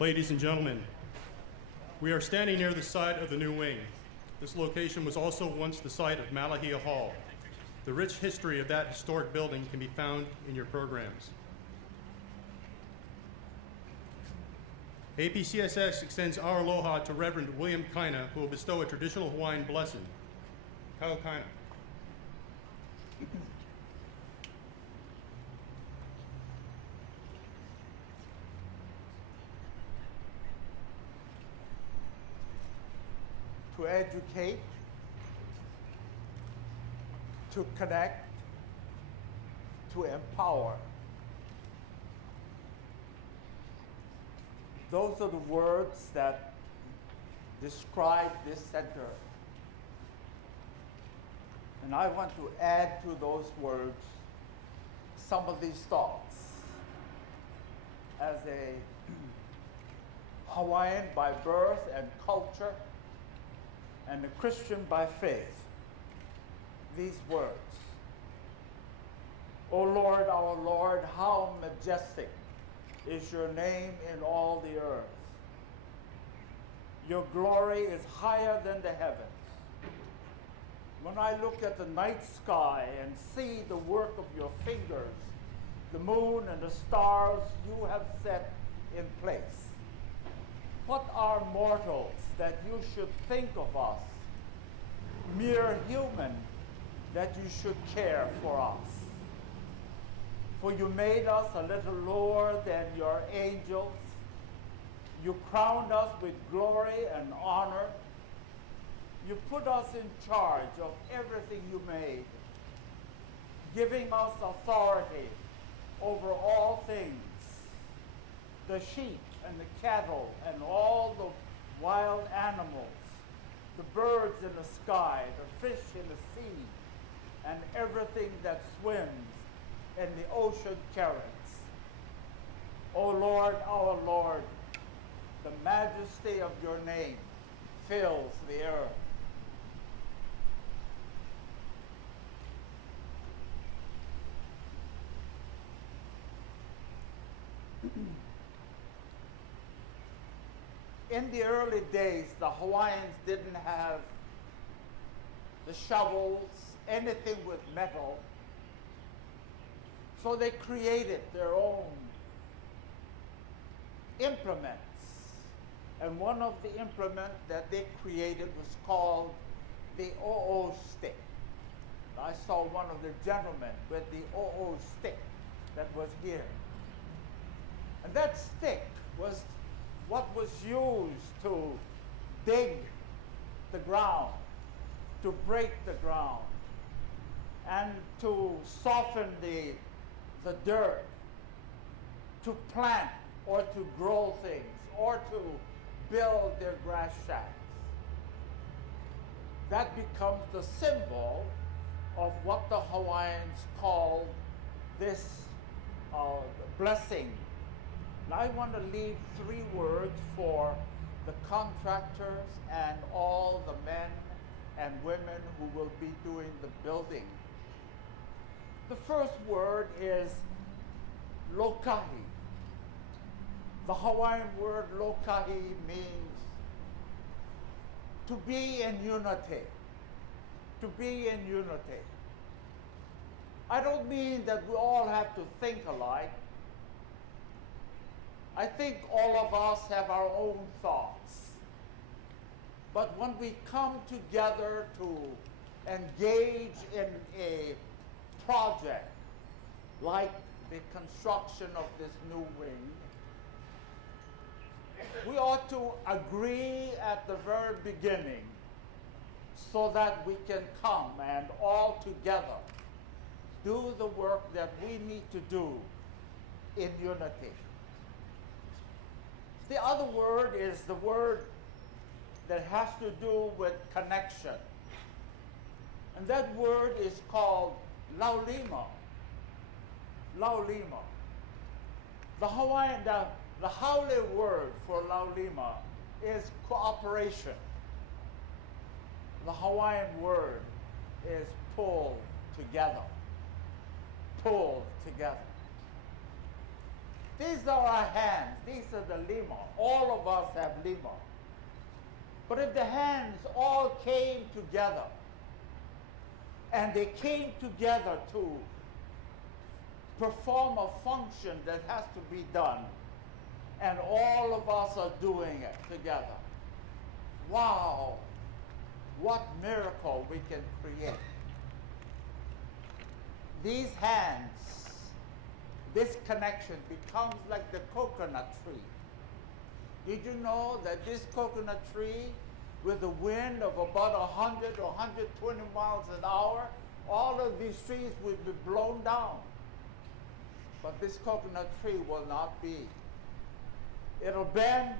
Ladies and gentlemen, we are standing near the site of the new wing. This location was also once the site of Maluhia Hall. The rich history of that historic building can be found in your programs. APCSS extends our aloha to Reverend William Kaina, who will bestow a traditional Hawaiian blessing. Kau Kaina. To educate, to connect, to empower. Those are the words that describe this center. And I want to add to those words some of these thoughts. As a Hawaiian by birth and culture, and a Christian by faith, these words. O Lord, our Lord, how majestic is your name in all the earth. Your glory is higher than the heavens. When I look at the night sky and see the work of your fingers, the moon and the stars you have set in place, what are mortals that you should think of us, mere human, that you should care for us? For you made us a little lower than your angels. You crowned us with glory and honor. You put us in charge of everything you made, giving us authority over all things, the sheep and the cattle and all the wild animals, the birds in the sky, the fish in the sea, and everything that swims in the ocean currents. O Lord, our Lord, the majesty of your name fills the earth. In the early days, the Hawaiians didn't have the shovels, anything with metal. So they created their own implements. And one of the implements that they created was called the o'o stick. I saw one of the gentlemen with the o'o stick that was here. And that stick was what was used to dig the ground, to break the ground, and to soften the dirt, to plant or to grow things, or to build their grass shacks. That becomes the symbol of what the Hawaiians called this blessing. And I want to leave 3 words for the contractors and all the men and women who will be doing the building. The first word is lokahi. The Hawaiian word lokahi means to be in unity. To be in unity. I don't mean that we all have to think alike. I think all of us have our own thoughts. But when we come together to engage in a project like the construction of this new wing, we ought to agree at the very beginning so that we can come and all together do the work that we need to do in unity. The other word is the word that has to do with connection. And that word is called laulima. Laulima. The Hawaiian, the Haole word for laulima is cooperation. The Hawaiian word is pull together. Pull together. These are our hands. These are the lima. All of us have lima. But if the hands all came together, and they came together to perform a function that has to be done, and all of us are doing it together, wow, what miracle we can create. These hands, this connection becomes like the coconut tree. Did you know that this coconut tree, with a wind of about 100 or 120 miles an hour, all of these trees will be blown down. But this coconut tree will not be. It'll bend,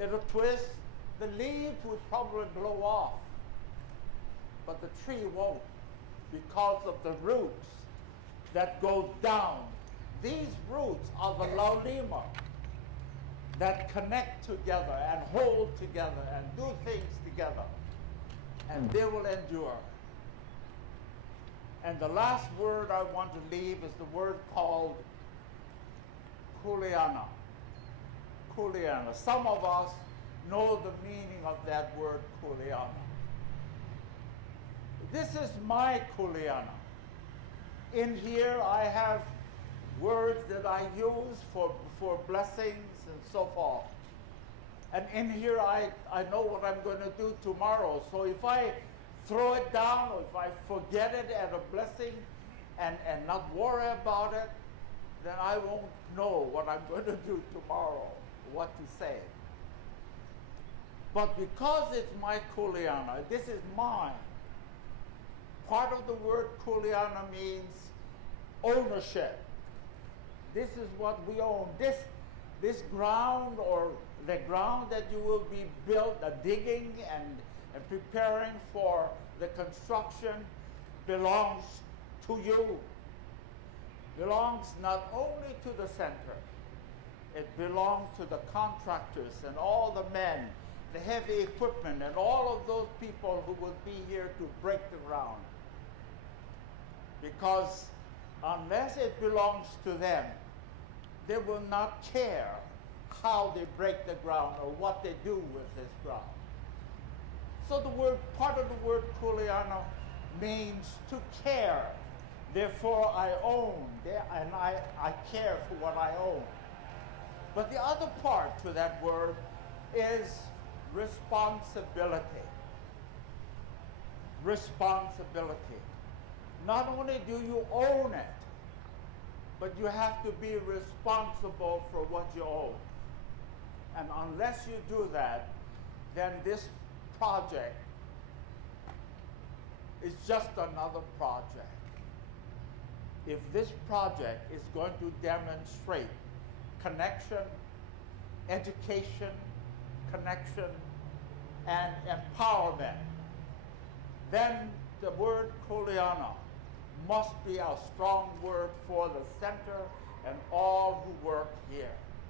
it'll twist, the leaves would probably blow off, but the tree won't, because of the roots that go down. These roots are the laulima that connect together and hold together and do things together, and they will endure. And the last word I want to leave is the word called kuleana. Kuleana. Some of us know the meaning of that word kuleana. This is my kuleana. In here I have words that I use for blessings and so forth. And in here I know what I'm going to do tomorrow. So if I throw it down, or if I forget it as a blessing and not worry about it, then I won't know what I'm going to do tomorrow, what to say. But because it's my kuleana, this is mine. Part of the word kuleana means ownership. This is what we own. This ground, or the ground that you will be digging and preparing for the construction, belongs to you. Belongs not only to the center, it belongs to the contractors and all the men, the heavy equipment, and all of those people who will be here to break the ground. Because unless it belongs to them, they will not care how they break the ground or what they do with this ground. So part of the word kuleana means to care. Therefore I own, and I care for what I own. But the other part to that word is responsibility. Responsibility. Not only do you own it, but you have to be responsible for what you own. And unless you do that, then this project is just another project. If this project is going to demonstrate connection, education, connection, and empowerment, then the word kuleana must be a strong word for the center and all who work here.